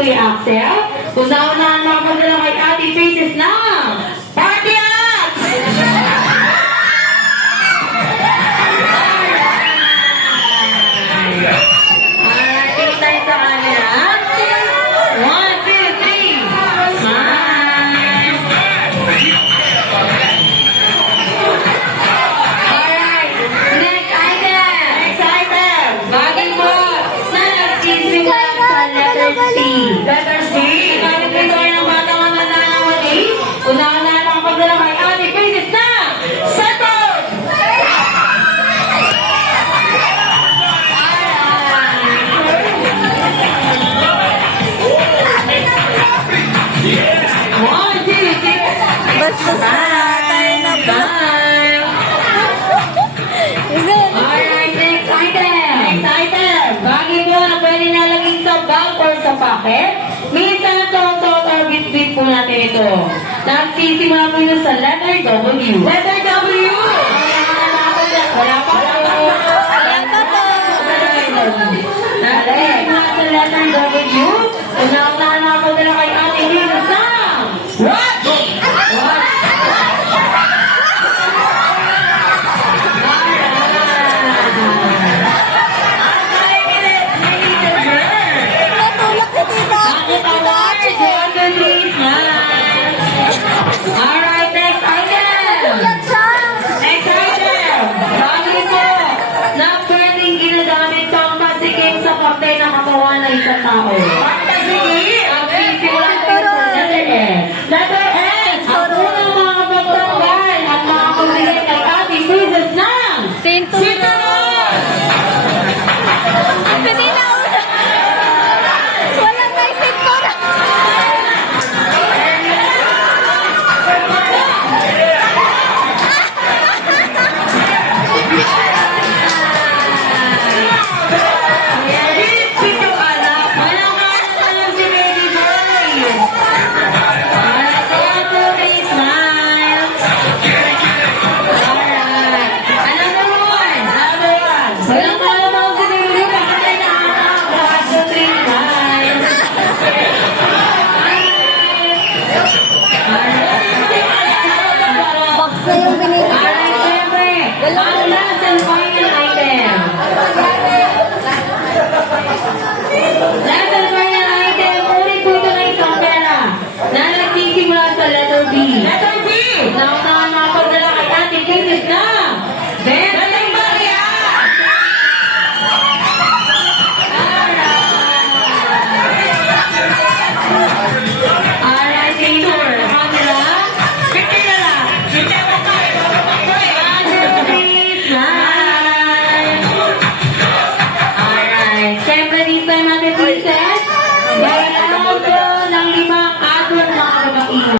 Kuya Axel. Una-unahan mga pagdala kay Ate Faces na Party Act! Alright, tingin tayo sa camera. 1, 2, 3. Smile! Alright, next item. Bagay mo na nagsisimula sa letter C. Letter C. Gamit kayo ng bata mga nananawali. Una-unahan ang pagdala kay Ate Faces na Settled! One, two, three. Basta sa tayo na ba? Bye! Alright, next item. Bagay mo na pwede nalagay sa bag or sa pocket. Minsan to or bit-bit po natin ito. Nagsisimula po yun sa letter W. Letter W! Wala pa po. Nagsisimula sa letter W. Una-unahan na ako dala kay Ate Lina Sam. What? Natulak ni tita. Alright, next item. Tulak siya. Next item. Bagay mo na pwedeng ginagamit pang pasikim sa parte ng katawan ng isang tao. Pasikim? Ang sisimula ko sa letter S. Letter S. Ang unang mga kapagtanggal at mga pagbilit kay Ate Faces ng Sinturon. Hindi na una. Wala na yung sinturon. Baksa yung binili. Last and final item. Ulit po ito na isang pera na nagsisimula sa letter B. Letter B! Naunahan mga pagdala kay Ate Faces na Benteng Barya! Alright, thank you. Camera. Picture na lang. Picture mo kayo. Alright. Siyempre, this time natin, princess. Gaya lang po ng 5 aso ng mga babae.